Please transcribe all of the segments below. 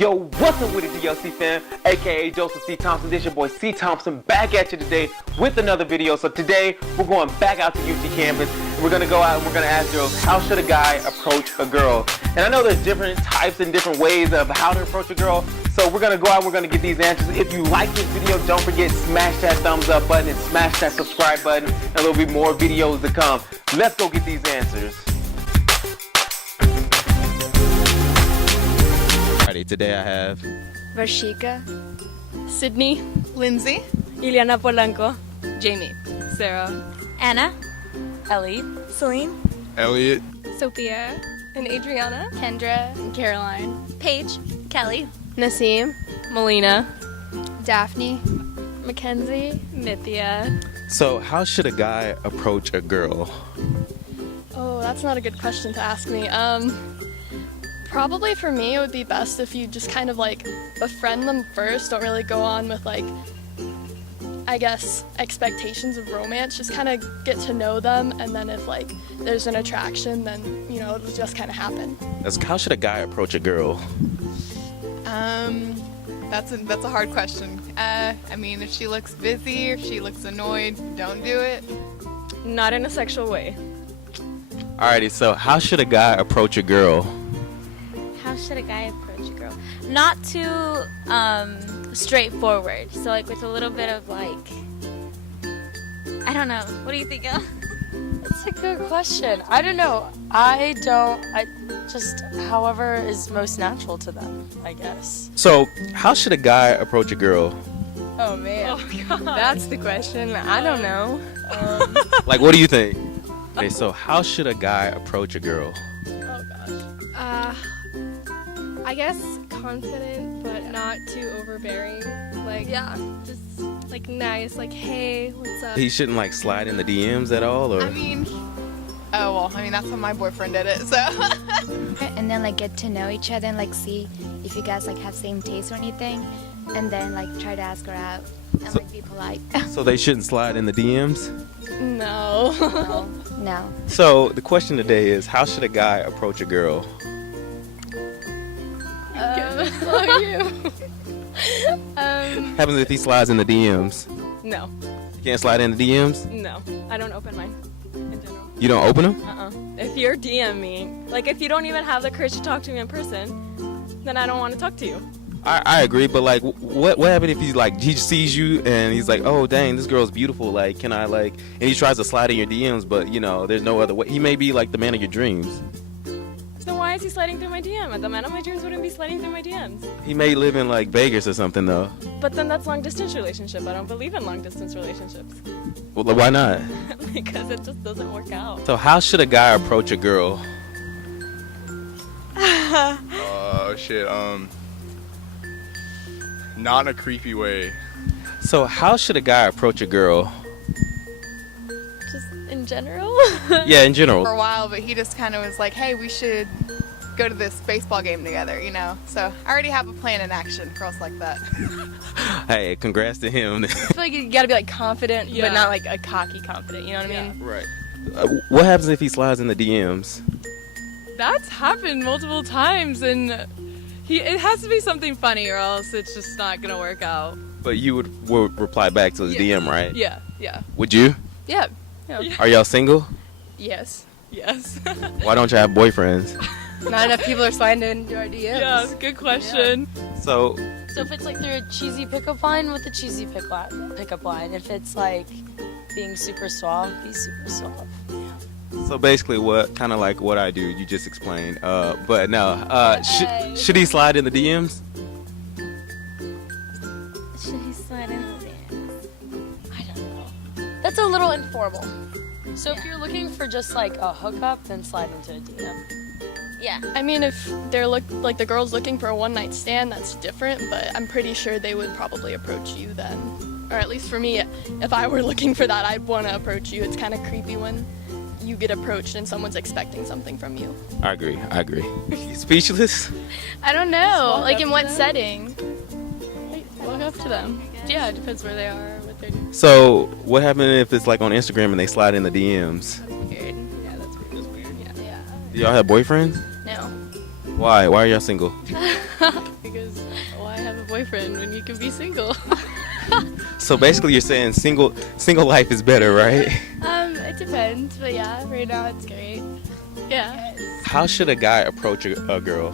Yo, what's up with it, DLC fam? AKA Joseph C. Thompson. This your boy C. Thompson back at you today with another video. So today we're going back out to UT campus. And we're gonna go out and we're gonna ask girls, how should a guy approach a girl? And I know there's different types and different ways of how to approach a girl. So we're gonna go out and we're gonna get these answers. If you like this video, don't forget smash that thumbs up button and smash that subscribe button. And there'll be more videos to come. Let's go get these answers. Today I have Varshika, Sydney, Lindsay, Ileana Polanco, Jamie, Sarah, Anna, Ellie, Celine, Elliot, Sophia, and Adriana, Kendra, and Caroline, Paige, Kelly, Nasim, Melina, Daphne, Mackenzie, Nithya. So how should a guy approach a girl? Oh, that's not a good question to ask me. Probably for me, it would be best if you just kind of like befriend them first. Don't really go on with like, I guess, expectations of romance. Just kind of get to know them, and then if like there's an attraction, then you know it'll just kind of happen. How should a guy approach a girl? that's a hard question. I mean, if she looks busy, if she looks annoyed, don't do it. Not in a sexual way. Alrighty, so how should a guy approach a girl? How should a guy approach a girl? Not too straightforward. So like with a little bit of like, I don't know. What do you think, Elle? That's a good question. I don't know. I just, however is most natural to them, I guess. So how should a guy approach a girl? Oh man, that's the question. I don't know. Like, what do you think? Okay, so how should a guy approach a girl? Oh gosh. I guess confident, but not too overbearing. Like, yeah, just like nice. Like, hey, what's up? He shouldn't like slide in the DMs at all, or? I mean, that's how my boyfriend did it, so. And then like get to know each other and like see if you guys like have same taste or anything, and then like try to ask her out and like be polite. So they shouldn't slide in the DMs? No. No. So the question today is, how should a guy approach a girl? Happens if he slides in the DMs. No, You can't slide in the DMs? no, I don't open mine in general. You don't open them? If you're DM me, like if you don't even have the courage to talk to me in person, then I don't want to talk to you. I agree, but like, what happens if he's like, he sees you and he's like, oh dang, this girl's beautiful, like, can I like, and he tries to slide in your DMs, but you know, there's no other way. He may be like the man of your dreams. So why is he sliding through my DM? The man of my dreams wouldn't be sliding through my DMs. He may live in like Vegas or something though. But then that's long distance relationship. I don't believe in long distance relationships Well, why not? because it just doesn't work out. So how should a guy approach a girl? not in a creepy way. So how should a guy approach a girl? Just in general. Yeah, in For general. a while, but he just kind of was like, hey, we should go to this baseball game together, you know? So I already have a plan in action, girls like that. Hey, congrats to him. I feel like you gotta be like confident, Yeah. but not like a cocky confident. You know what I mean? Right. What happens if he slides in the DMs? That's happened multiple times, and it has to be something funny, or else it's just not gonna work out. But you would reply back to his DM, right? Yeah. Would you? Yeah. Are y'all single? Yes. Yes. Why don't you have boyfriends? Not enough people are sliding into our DMs. Yeah. Good question. So So if it's like through a cheesy pickup line, with a cheesy pickup line. If it's like being super suave, be super suave. So basically, what kind of like what I do, you just explained. But no, should he slide in the DMs? Should he slide in the DMs? I don't know. That's a little informal. So if you're looking for just like a hookup, then slide into a DM. Yeah. I mean, if they're like the girl's looking for a one night stand, that's different. But I'm pretty sure they would probably approach you then, or at least for me, if I were looking for that, I'd want to approach you. It's kind of creepy when you get approached and someone's expecting something from you. I agree. You speechless? I don't know. walk Like up in to what them? setting? Walk up to them. Yeah, it depends where they are, what they're doing. So what happens if it's like on Instagram and they slide in the DMs? That's weird. Yeah, that's weird. Yeah. Do y'all have boyfriends? No. Why? Why are y'all single? Because why have a boyfriend when you can be single? So basically, you're saying single life is better, right? It depends, but yeah, right now it's great. Yeah. How should a guy approach a girl?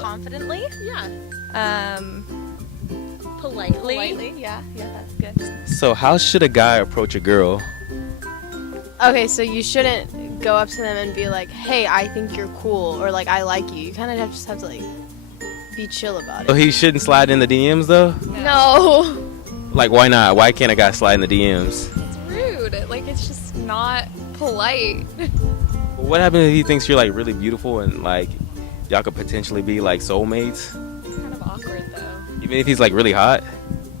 Confidently. Yeah. Politely. Yeah, that's good. So how should a guy approach a girl? Okay, so you shouldn't go up to them and be like, "Hey, I think you're cool," or like, "I like you." You kind of just have to like be chill about So it. he shouldn't slide in the DMs though? No. Like, why not? Why can't a guy slide in the DMs? It's rude. Like, it's just not polite. What happens if he thinks you're like really beautiful and like y'all could potentially be like soulmates? It's kind of awkward though. Even if he's like really hot?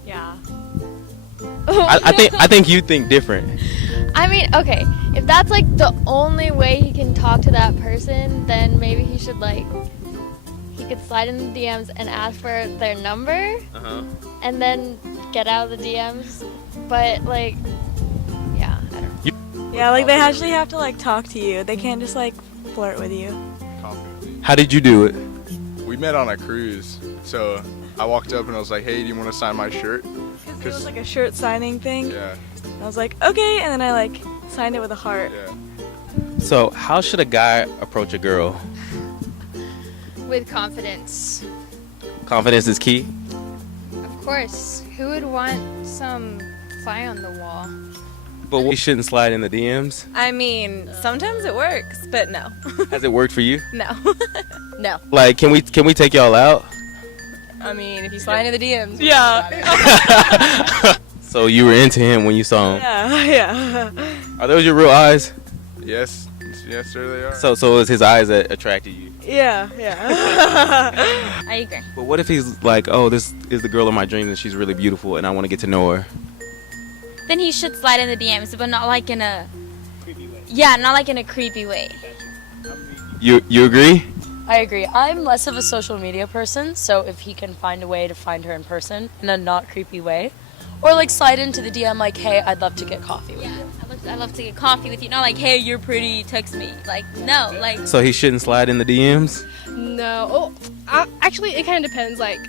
Yeah. I think you think different. I mean, okay, if that's like the only way he can talk to that person, then maybe he should like, he could slide in the DMs and ask for their number Uh-huh. and then get out of the DMs. But like, yeah, I don't know. Yeah, like they actually have to like talk to you. They can't just like flirt with you. Confidently. How did you do it? We met on a cruise, so I walked up and I was like, "Hey, do you want to sign my shirt?" It was like a shirt signing thing. Yeah, I was like, okay, and then I like signed it with a heart. yeah. So how should a guy approach a girl? With confidence. Confidence is key. Of course. Who would want some fly on the wall? But we shouldn't slide in the DMs. I mean, sometimes it works, but no. Has it worked for you? No. No. Like, can we take y'all out? I mean, if you slide into the DMs. Yeah. So you were into him when you saw him. Yeah. Are those your real eyes? Yes, sir, they are. So it was his eyes that attracted you. Yeah. I agree. But what if he's like, oh, this is the girl of my dreams and she's really beautiful and I want to get to know her? Then he should slide in the DMs, but not like in a creepy way. Yeah, not like in a creepy way. You agree? I agree. I'm less of a social media person, so if he can find a way to find her in person in a not creepy way, or like slide into the DM like, hey, I'd love to get coffee with you. I love to get coffee with you. Not like, hey, you're pretty, text me. Like, no, like. So he shouldn't slide in the DMs? No. Actually, it kind of depends. Like,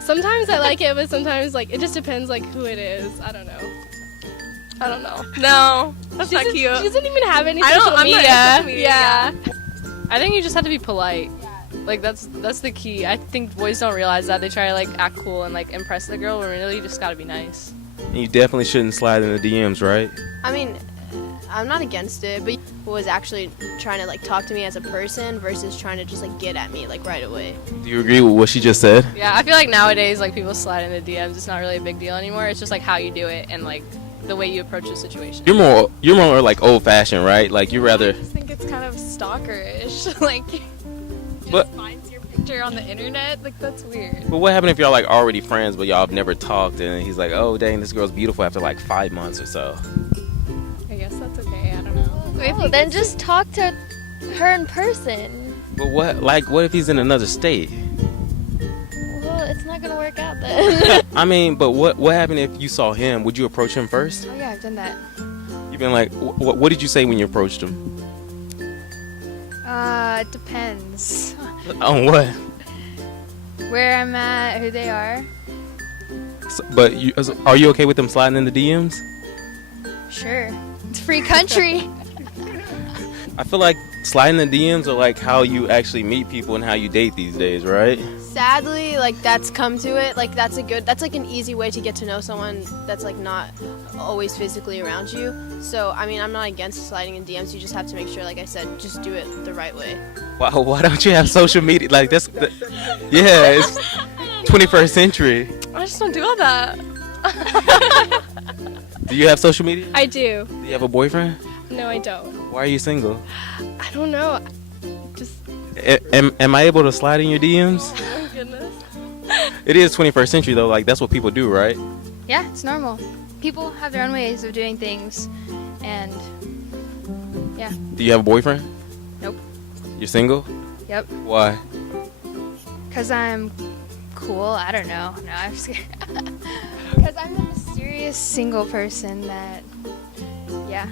sometimes I like it, but sometimes like it just depends like who it is. I don't know. No, that's not cute. She doesn't even have any I'm social not media. social media, Yeah. I think you just have to be polite. Like that's the key. I think boys don't realize that. They try to like act cool and like impress the girl, but really you just gotta be nice. And you definitely shouldn't slide in the DMs, right? I mean, I'm not against it, but he was actually trying to like talk to me as a person versus trying to just like get at me like right away. Do you agree with what she just said? Yeah, I feel like nowadays like people slide in the DMs. It's not really a big deal anymore. It's just like how you do it and like the way you approach the situation. You're more like old fashioned, right? Like you rather. I just think it's kind of stalkerish. Like, But finds your picture on the internet. Like, that's weird. but what happened if y'all like already friends, but y'all have never talked, and he's like, oh dang, this girl's beautiful after like 5 months or so. I guess that's okay. I don't know. Oh, then just talk to her in person. But what if he's in another state? Well, it's not gonna work out then. I mean, but what happened if you saw him? Would you approach him first? Oh yeah, I've done that. You've been like, what did you say when you approached him? It depends. On what? Where I'm at, who they are. But are you okay with them sliding in the DMs? Sure. It's free country. I feel like sliding in the DMs are like how you actually meet people and how you date these days, right? Sadly, like that's come to it. Like that's like an easy way to get to know someone that's like not always physically around you. So I mean, I'm not against sliding in DMs. You just have to make sure, like I said, just do it the right way. Why don't you have social media? Like that's, yeah, it's 21st century. I just don't do all that. Do you have social media? I do. Do you have a boyfriend? No, I don't. Why are you single? I don't know. Just. Am I able to slide in your DMs? Oh, goodness. It is 21st century though. Like that's what people do, right? Yeah, it's normal. People have their own ways of doing things, and yeah. Do you have a boyfriend? Nope. You're single? Yep. Why? Cause I'm cool. I don't know. No, I'm scared. Cause I'm a mysterious single person that, yeah.